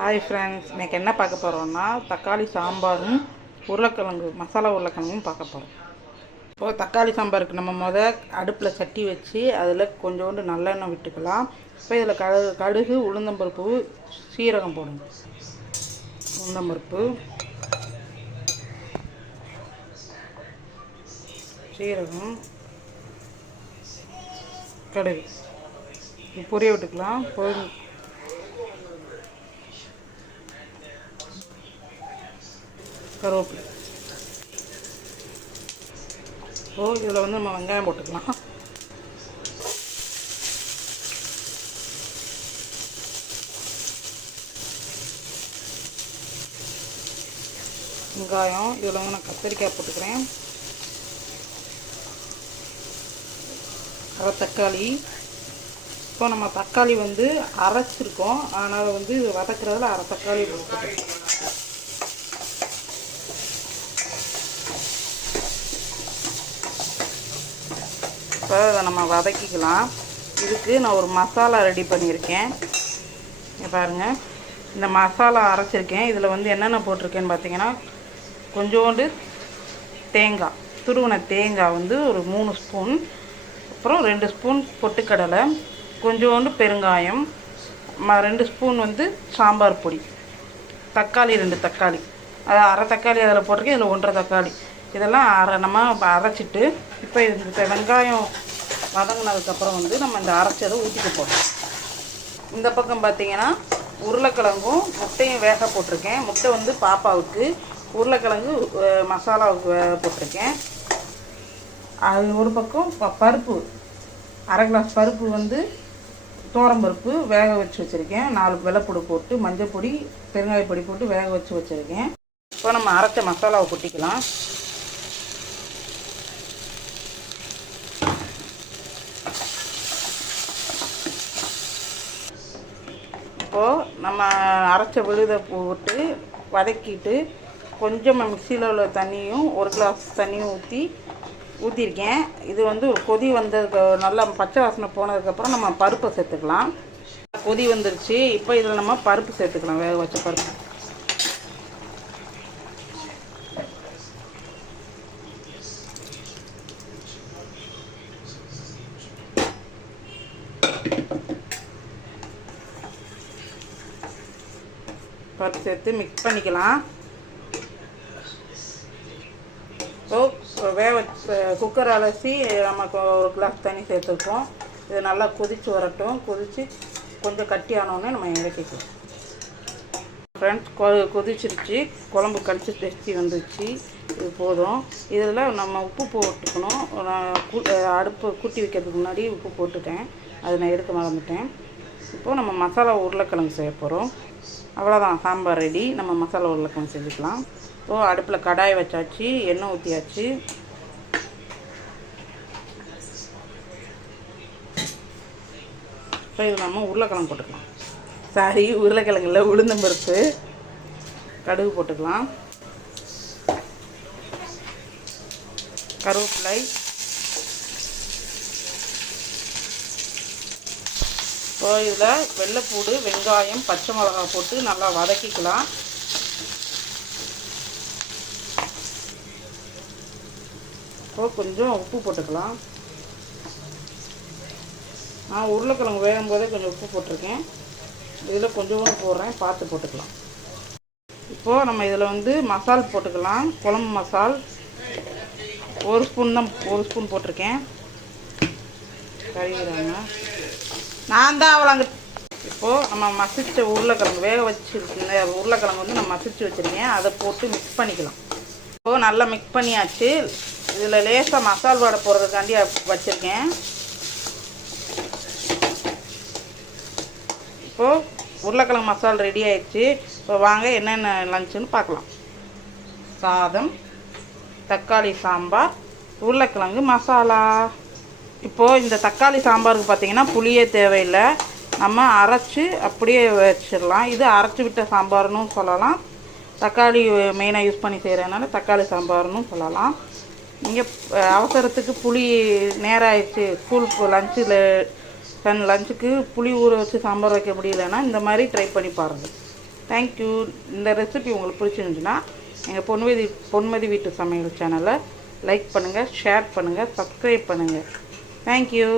Hi friends, இன்றைக்கி என்ன பார்க்க போகிறோன்னா தக்காளி சாம்பாரும் உருளைக்கிழங்கு மசாலா உருளைக்கிழங்கும் பார்க்க போகிறோம். இப்போது தக்காளி சாம்பாருக்கு நம்ம அடுப்பில் சட்டி வச்சு அதில் கொஞ்சோண்டு நல்லெண்ணெய் விட்டுக்கலாம். இப்போ இதில் கடுகு உளுந்தம்பருப்பு சீரகம் போடுங்க. உளுந்தம்பருப்பு சீரகம் கடுகு பொரிய விட்டுக்கலாம். கருவேப்பிலை. இதில் நம்ம வெங்காயம் போட்டுக்கலாம். வெங்காயம் இதில் நான் கத்திரிக்காய் போட்டுக்கிறேன். அரை தக்காளி. இப்போ நம்ம தக்காளி அரைச்சிருக்கோம், அதனால் இது வதக்கிறதுல அரை தக்காளி போட்டுக்கிறேன். இப்போ அதை நம்ம வதக்கிக்கலாம். இதுக்கு நான் ஒரு மசாலா ரெடி பண்ணியிருக்கேன். பாருங்கள், இந்த மசாலா அரைச்சிருக்கேன். இதில் என்னென்ன போட்டிருக்கேன்னு பார்த்தீங்கன்னா, கொஞ்சோண்டு தேங்காய், துருவின தேங்காய் ஒரு 3 ஸ்பூன், அப்புறம் 2 ஸ்பூன் பொட்டுக்கடலை, கொஞ்சோண்டு பெருங்காயம், 2 ஸ்பூன் சாம்பார் பொடி, தக்காளி 2 தக்காளி, அது அரை தக்காளி அதில் போட்டிருக்கேன். இதில் 1.5 தக்காளி. இதெல்லாம் நம்ம அரைச்சிட்டு இப்போ இந்த வெங்காயம் வதங்கினதுக்கப்புறம் நம்ம இந்த அரைச்சதை ஊற்றிக்க போகிறோம். இந்த பக்கம் பார்த்திங்கன்னா உருளைக்கிழங்கும் முட்டையும் வேக போட்டிருக்கேன். முட்டை பாப்பாவுக்கு, உருளைக்கிழங்கு மசாலாவுக்கு வேக போட்டிருக்கேன். அது ஒரு பக்கம் பருப்பு, அரை கிளாஸ் பருப்பு தோரம்பருப்பு வேக வச்சு வச்சுருக்கேன். 4 வெள்ளைப்பூடு போட்டு மஞ்சள் பொடி பெருங்காய பொடி போட்டு வேக வச்சு வச்சுருக்கேன். இப்போ நம்ம அரைச்ச மசாலாவை கொட்டிக்கலாம். இப்போது நம்ம அரைச்ச விழுதை போட்டு வதக்கிட்டு கொஞ்சம் மிக்சியில் உள்ள தண்ணியும் 1 கிளாஸ் தண்ணியும் ஊற்றிருக்கேன். இது ஒரு கொதி வந்ததுக்கு நல்லா பச்சை வாசனை போனதுக்கப்புறம் நம்ம பருப்பை சேர்த்துக்கலாம். கொதி வந்துருச்சு. இப்போ இதில் நம்ம பருப்பு சேர்த்துக்கலாம், வேக வச்ச பருப்பு. பருப்பு சேர்த்து மிக்ஸ் பண்ணிக்கலாம். குக்கர் அலசி நமக்கு 1 கிளாஸ் தண்ணி சேர்த்துருக்கோம். இது நல்லா கொதித்து வரட்டும். கொதித்து கொஞ்சம் கட்டி ஆனோடனே நம்ம இறக்கிக்கலாம். ஃப்ரெண்ட்ஸ், கொதிச்சிருச்சு. குழம்பு கடிச்சு வந்துச்சு. இது போதும். இதில் நம்ம உப்பு போட்டுக்கணும். அடுப்பு கூட்டி வைக்கிறதுக்கு முன்னாடி உப்பு போட்டுட்டேன், அதை நான் எடுக்க மறந்துட்டேன். இப்போது நம்ம மசாலா உருளைக்கிழங்கு செய்ய போகிறோம். அவ்வளோதான், சாம்பார் ரெடி. நம்ம மசாலா உருளைக்கிழங்கு செஞ்சுக்கலாம். இப்போது அடுப்பில் கடாயை வச்சாச்சு, எண்ணெய் ஊற்றியாச்சு. இப்போ இது நம்ம உருளைக்கிழங்கு போட்டுக்கலாம். உருளைக்கிழங்குல உளுந்தம்பருப்பு, கடுகு போட்டுக்கலாம், கருவேப்பிலை, இப்போ இதில் வெள்ளைப்பூடு வெங்காயம் பச்சை மிளகாய் போட்டு நல்லா வதக்கிக்கலாம். இப்போ கொஞ்சம் உப்பு போட்டுக்கலாம். நான் உருளைக்கிழங்கு வேகும் போதே கொஞ்சம் உப்பு போட்டிருக்கேன். இதில் கொஞ்சோண்டு போடுறேன், பார்த்து போட்டுக்கலாம். இப்போது நம்ம இதில் மசால் போட்டுக்கலாம். குழம்பு மசால் 1 ஸ்பூன் தான், 1 ஸ்பூன் போட்டிருக்கேன். கறிகிறாங்க நான் தான் அவ்வளோங்க. இப்போது நம்ம மசிச்ச உருளைக்கிழங்கு வேக வச்சுருக்கேன். உருளைக்கிழங்கு நான் மசிச்சு வச்சுருக்கேன். அதை போட்டு மிக்ஸ் பண்ணிக்கலாம். இப்போது நல்லா மிக்ஸ் பண்ணியாச்சு. இதில் லேசாக மசால் வடை போடுறதுக்காண்டி வச்சுருக்கேன். இப்போது உருளைக்கிழங்கு மசால் ரெடி ஆயிடுச்சு. இப்போ வாங்க என்னென்ன லஞ்சுன்னு பார்க்கலாம். சாதம், தக்காளி சாம்பார், உருளைக்கிழங்கு மசாலா. இப்போது இந்த தக்காளி சாம்பாருக்கு பார்த்திங்கன்னா புளியே தேவையில்லை. நம்ம அரைச்சி அப்படியே வச்சிடலாம். இது அரைச்சி விட்ட சாம்பார்னு சொல்லலாம். தக்காளி மெயினாக யூஸ் பண்ணி செய்கிறதுனால தக்காளி சாம்பார்னு சொல்லலாம். நீங்கள் அவசரத்துக்கு புளி நேரம் ஆயிடுச்சு, ஸ்கூல் லஞ்சுக்கு புளி ஊற வச்சு சாம்பார் வைக்க முடியலன்னா இந்த மாதிரி ட்ரை பண்ணி பாருங்கள். தேங்க்யூ. இந்த ரெசிபி உங்களுக்கு பிடிச்சிருந்துச்சுன்னா எங்கள் பொன்மதி வீட்டு சமையல் சேனலை லைக் பண்ணுங்கள், ஷேர் பண்ணுங்கள், சப்ஸ்கிரைப் பண்ணுங்கள். தேங்க்யூ.